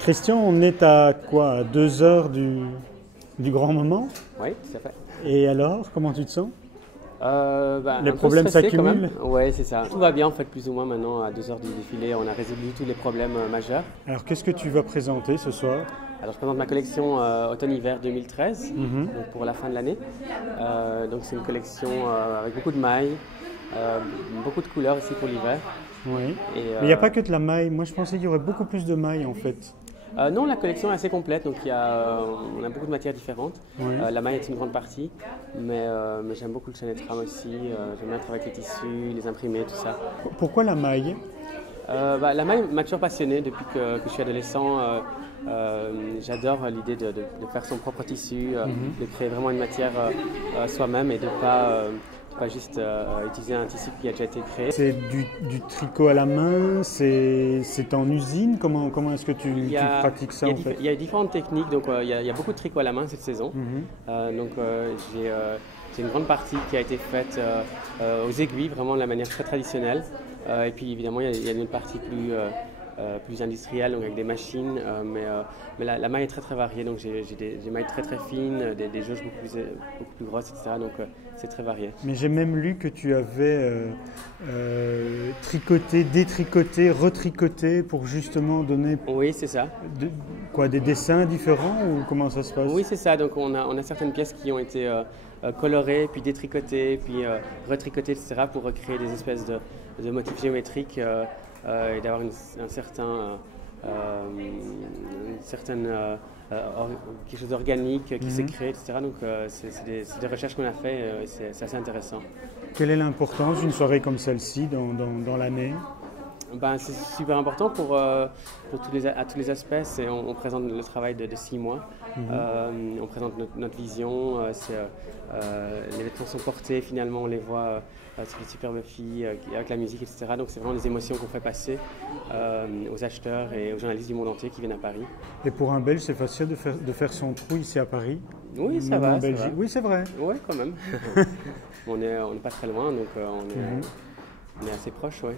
Christian, on est à quoi? À 2 heures du grand moment? Oui, tout à fait. Et alors, comment tu te sens? Les Un peu problèmes stressé quand même. s'accumulent? Oui, c'est ça. Tout va bien en fait, plus ou moins maintenant, à 2 heures du défilé, on a résolu tous les problèmes majeurs. Alors, qu'est-ce que tu vas présenter ce soir? Alors je présente ma collection automne-hiver 2013, donc pour la fin de l'année. Donc c'est une collection avec beaucoup de mailles, beaucoup de couleurs ici pour l'hiver. Oui. Et, Mais il n'y a pas que de la maille. Moi, je pensais qu'il y aurait beaucoup plus de mailles en fait. non, la collection est assez complète, donc on a beaucoup de matières différentes. Oui. La maille est une grande partie, mais j'aime beaucoup le chaînet de trame aussi. J'aime bien travailler avec les tissus, les imprimer, tout ça. Pourquoi la maille? La maille m'a toujours passionné depuis que je suis adolescent. J'adore l'idée de faire son propre tissu, de créer vraiment une matière soi-même et de pas juste utiliser un tissu qui a déjà été créé. C'est du tricot à la main, c'est en usine. Comment est-ce que tu pratiques ça en fait? Il y a différentes techniques, donc il y a beaucoup de tricot à la main cette saison. J'ai une grande partie qui a été faite aux aiguilles, vraiment de la manière très traditionnelle. Et puis évidemment, il y a une partie plus industrielle, donc avec des machines, mais la maille est très très variée, donc j'ai des mailles très très fines, des jauges beaucoup plus grosses, etc. Donc c'est très varié. Mais j'ai même lu que tu avais tricoté, détricoté, retricoté pour justement donner Oui, c'est ça. Des dessins différents ou comment ça se passe? Oui, c'est ça. Donc on a certaines pièces qui ont été colorées, puis détricotées, puis retricotées, etc. pour recréer des espèces de motifs géométriques et d'avoir quelque chose d'organique qui s'est créé, etc. Donc c'est des recherches qu'on a fait, c'est assez intéressant. Quelle est l'importance d'une soirée comme celle-ci dans l'année? C'est super important à tous les aspects. On présente le travail de 6 mois. On présente notre vision. Les vêtements sont portés, finalement on les voit sur les superbes filles avec la musique, etc. Donc c'est vraiment des émotions qu'on fait passer aux acheteurs et aux journalistes du monde entier qui viennent à Paris. Et pour un Belge, c'est facile de faire son trou ici à Paris? Oui, ça va. Oui, c'est vrai. Oui, quand même. On n'est pas très loin, donc on est assez proche, oui.